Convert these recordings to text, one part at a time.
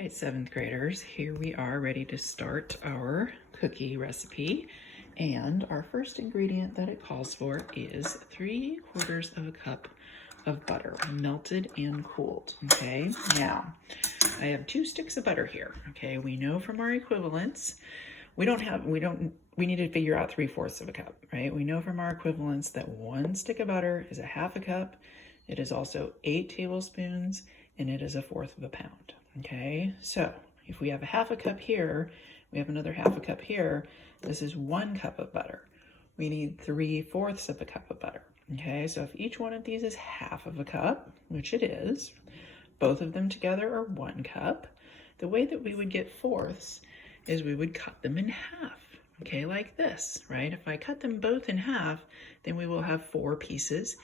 right, 7th graders, here we are ready to start our cookie recipe. And our first ingredient that it calls for is 3/4 of a cup of butter, melted and cooled. Okay, now I have 2 sticks of butter here. Okay, we know from our equivalents, we need to figure out 3/4 of a cup, right? We know from our equivalents that 1 stick of butter is a 1/2 a cup. It is also 8 tablespoons and it is 1/4 of a pound. Okay, so if we have a 1/2 a cup here, we have another 1/2 a cup here, this is 1 cup of butter. We need 3/4 of a cup of butter. Okay, so if each one of these is 1/2 of a cup, which it is, both of them together are 1 cup. The way that we would get fourths is we would cut them in half. Okay, like this, right? If I cut them both in half, then we will have 4 pieces.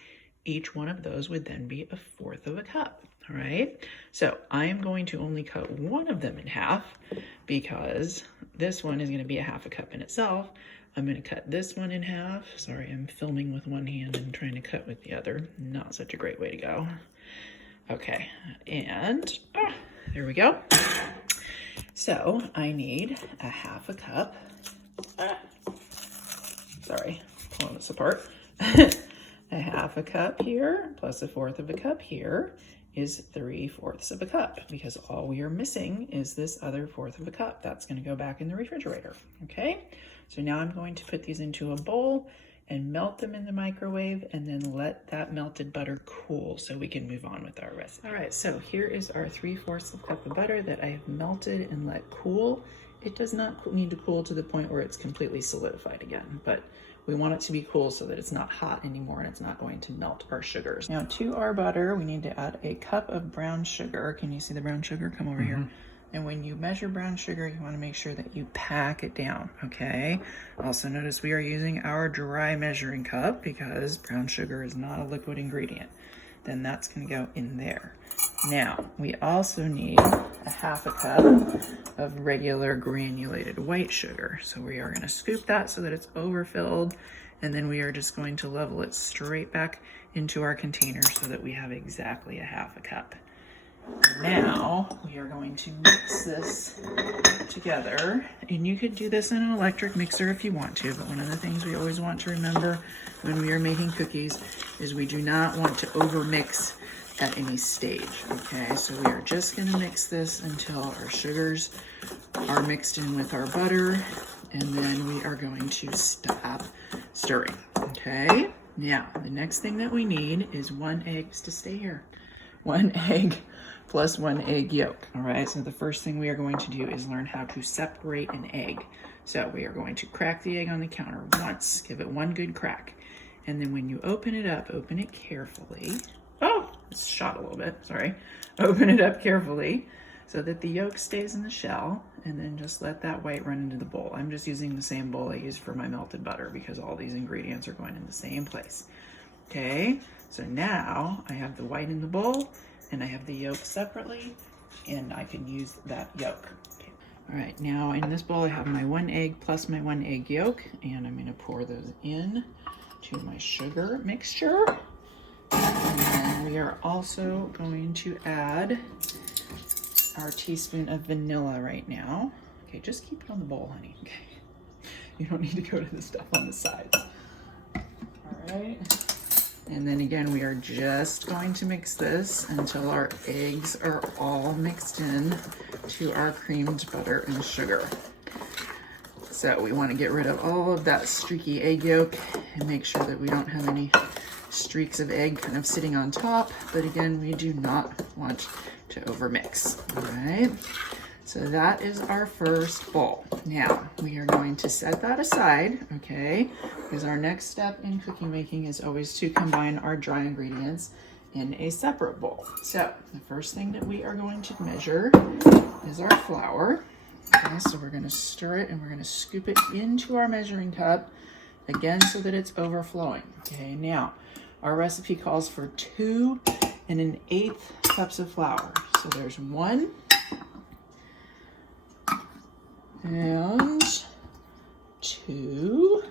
Each one of those would then be 1/4 of a cup. All right, so I am going to only cut one of them in half because this one is going to be a 1/2 a cup in itself. I'm going to cut this one in half. Sorry, I'm filming with one hand and trying to cut with the other. Not such a great way to go. Okay, and there we go. So I need a 1/2 a cup. Sorry, pulling this apart. A 1/2 a cup here plus 1/4 of a cup here is 3/4 of a cup, because all we are missing is this other 1/4 of a cup. That's going to go back in the refrigerator. Okay, so now I'm going to put these into a bowl and melt them in the microwave and then let that melted butter cool so we can move on with our recipe. All right, so here is our 3/4 of a cup of butter that I have melted and let cool. It does not need to cool to the point where it's completely solidified again, but we want it to be cool so that it's not hot anymore and it's not going to melt our sugars. Now to our butter, we need to add a cup of brown sugar. Can you see the brown sugar? Come over here. And when you measure brown sugar, you want to make sure that you pack it down, okay? Also notice we are using our dry measuring cup because brown sugar is not a liquid ingredient. Then that's going to go in there. Now, we also need a 1/2 a cup of regular granulated white sugar. So we are going to scoop that so that it's overfilled, and then we are just going to level it straight back into our container so that we have exactly a 1/2 a cup. Now we are going to mix this together, and you could do this in an electric mixer if you want to, but one of the things we always want to remember when we are making cookies is we do not want to over mix at any stage. Okay, so we are just going to mix this until our sugars are mixed in with our butter, and then we are going to stop stirring. Okay, now the next thing that we need is 1 egg. To stay here, 1 egg plus 1 egg yolk. All right, so the first thing we are going to do is learn how to separate an egg. So we are going to crack the egg on the counter once, give it 1 good crack, and then when you open it up, open it carefully. Oh, it's shot a little bit, sorry. Open it up carefully so that the yolk stays in the shell, and then just let that white run into the bowl. I'm just using the same bowl I used for my melted butter because all these ingredients are going in the same place. Okay, so now I have the white in the bowl and I have the yolk separately, and I can use that yolk. Okay. All right, now in this bowl I have my 1 egg plus my 1 egg yolk, and I'm going to pour those in to my sugar mixture. And then we are also going to add our teaspoon of vanilla right now. Okay, just keep it on the bowl, honey. Okay, you don't need to go to the stuff on the sides. All right. And then again, we are just going to mix this until our eggs are all mixed in to our creamed butter and sugar. So we want to get rid of all of that streaky egg yolk and make sure that we don't have any streaks of egg kind of sitting on top. But again, we do not want to overmix. All right. So that is our first bowl. Now we are going to set that aside, okay? Because our next step in cookie making is always to combine our dry ingredients in a separate bowl. So the first thing that we are going to measure is our flour. Okay, so we're going to stir it and we're going to scoop it into our measuring cup again so that it's overflowing. Okay, now our recipe calls for 2 1/8 cups of flour. So there's 1 and 2.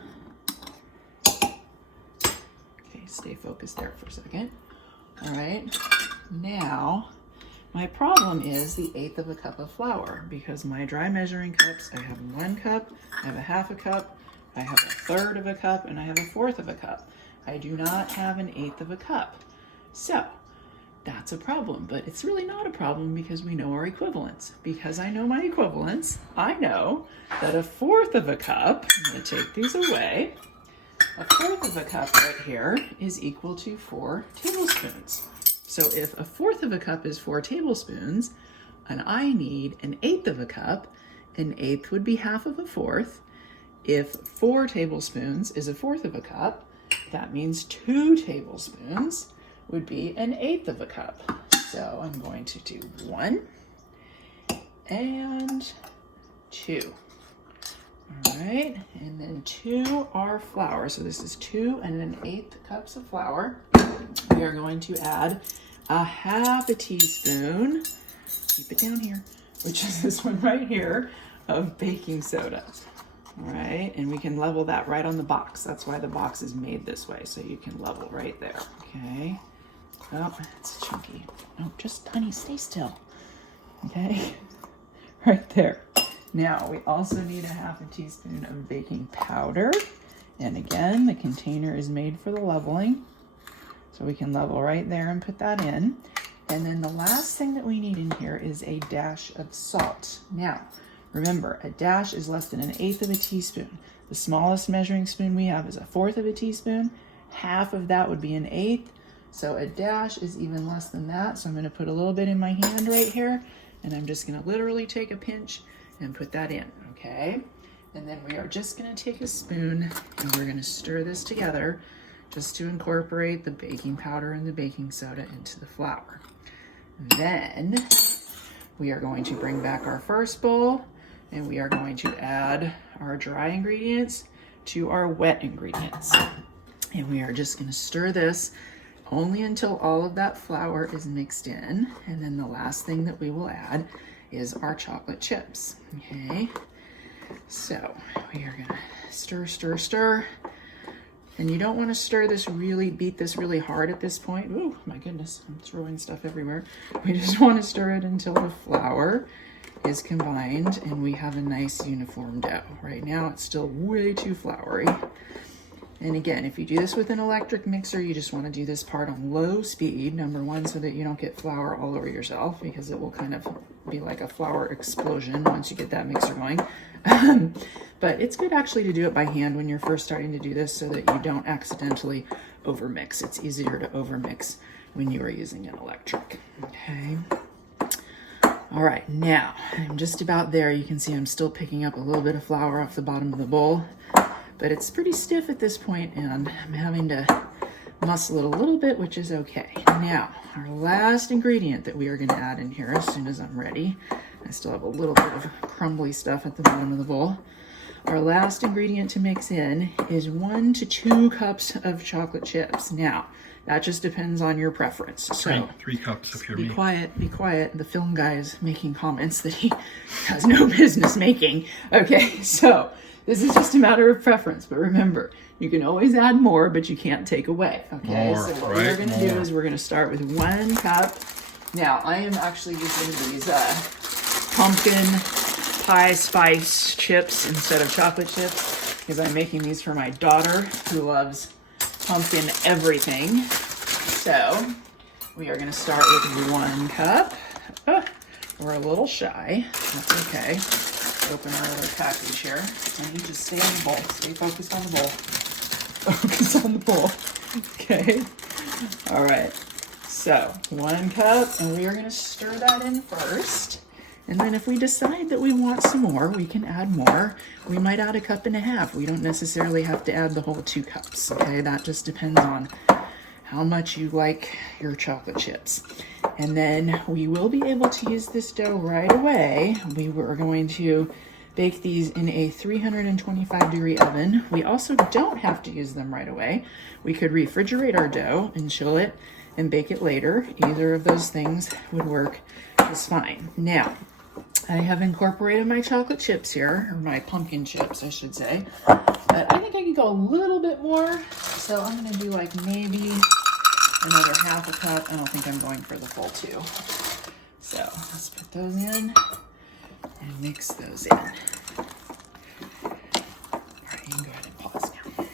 Okay, stay focused there for a second. All right, now My problem is the 1/8 of a cup of flour, because my dry measuring cups, I have 1 cup, I have a 1/2 a cup, I have a 1/3 of a cup, and I have a 1/4 of a cup. I do not have an 1/8 of a cup. So that's a problem, but it's really not a problem because we know our equivalents. Because I know my equivalents, I know that a 1/4 of a cup, I'm going to take these away, a 1/4 of a cup right here is equal to 4 tablespoons. So if a 1/4 of a cup is 4 tablespoons, and I need an 1/8 of a cup, an 1/8 would be 1/2 of a 1/4. If 4 tablespoons is a 1/4 of a cup, that means 2 tablespoons would be an 1/8 of a cup. So I'm going to do 1 and 2. All right, and then 2 are flour. So this is 2 and 1/8 cups of flour. We are going to add a 1/2 a teaspoon, keep it down here, which is this one right here, of baking soda. All right, and we can level that right on the box. That's why the box is made this way, so you can level right there, okay? Oh, it's chunky. No, just, honey, stay still, okay? Right there. Now, we also need a 1/2 a teaspoon of baking powder. And again, the container is made for the leveling. So we can level right there and put that in. And then the last thing that we need in here is a dash of salt. Now, remember, a dash is less than an 1/8 of a teaspoon. The smallest measuring spoon we have is a 1/4 of a teaspoon. 1/2 of that would be an 1/8. So a dash is even less than that. So I'm gonna put a little bit in my hand right here, and I'm just gonna literally take a pinch and put that in, okay? And then we are just gonna take a spoon and we're gonna stir this together just to incorporate the baking powder and the baking soda into the flour. Then we are going to bring back our first bowl and we are going to add our dry ingredients to our wet ingredients. And we are just gonna stir this only until all of that flour is mixed in. And then the last thing that we will add is our chocolate chips, okay? So we are gonna stir, stir, stir. And you don't wanna stir this really, beat this really hard at this point. Ooh, my goodness, I'm throwing stuff everywhere. We just wanna stir it until the flour is combined and we have a nice uniform dough. Right now it's still way too floury. And again, if you do this with an electric mixer, you just want to do this part on low speed, number one, so that you don't get flour all over yourself, because it will kind of be like a flour explosion once you get that mixer going. But it's good actually to do it by hand when you're first starting to do this so that you don't accidentally overmix. It's easier to overmix when you are using an electric, okay? All right, now I'm just about there. You can see I'm still picking up a little bit of flour off the bottom of the bowl. But it's pretty stiff at this point, and I'm having to muscle it a little bit, which is okay. Now, our last ingredient that we are going to add in here as soon as I'm ready, I still have a little bit of crumbly stuff at the bottom of the bowl. Our last ingredient to mix in is 1 to 2 cups of chocolate chips. Now, that just depends on your preference. So, 3 cups if you're me. Be quiet, be quiet. The film guy is making comments that he has no business making. Okay, so this is just a matter of preference, but remember, you can always add more, but you can't take away, okay? More, so what right? we're gonna do is we're gonna start with 1 cup. Now, I am actually using these pumpkin pie spice chips instead of chocolate chips, because I'm making these for my daughter, who loves pumpkin everything. So, we are gonna start with 1 cup. We're a little shy, that's okay. Open our other package here. And you just stay on the bowl. Stay focused on the bowl. Focus on the bowl. Okay. All right. So 1 cup, and we are going to stir that in first. And then if we decide that we want some more, we can add more. We might add 1.5 cups. We don't necessarily have to add the whole 2 cups. Okay. That just depends on how much you like your chocolate chips. And then we will be able to use this dough right away. We were going to bake these in a 325-degree oven. We also don't have to use them right away. We could refrigerate our dough and chill it and bake it later. Either of those things would work just fine. Now, I have incorporated my chocolate chips here, or my pumpkin chips, I should say. But I think I could go a little bit more. So I'm gonna do like maybe another 1/2 cup. I don't think I'm going for the full 2. So let's put those in and mix those in. All right, you can go ahead and pause now.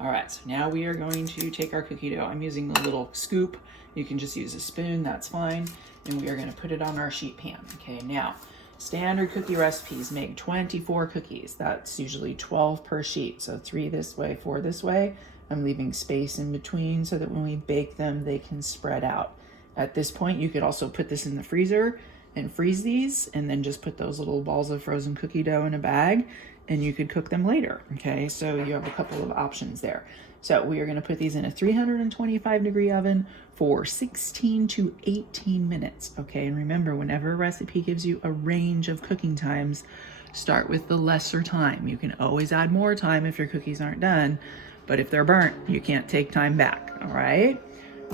All right, so now we are going to take our cookie dough. I'm using a little scoop. You can just use a spoon, that's fine. And we are gonna put it on our sheet pan. Okay, now, standard cookie recipes make 24 cookies. That's usually 12 per sheet. So 3 this way, 4 this way. I'm leaving space in between so that when we bake them, they can spread out. At this point, you could also put this in the freezer and freeze these, and then just put those little balls of frozen cookie dough in a bag, and you could cook them later, okay? So you have a couple of options there. So we are gonna put these in a 325-degree oven for 16 to 18 minutes, okay? And remember, whenever a recipe gives you a range of cooking times, start with the lesser time. You can always add more time if your cookies aren't done, but if they're burnt, you can't take time back, all right?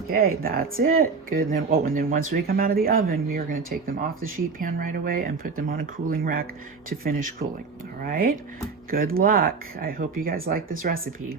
Okay, that's it. Good. And then once they come out of the oven, we are going to take them off the sheet pan right away and put them on a cooling rack to finish cooling. All right. Good luck. I hope you guys like this recipe.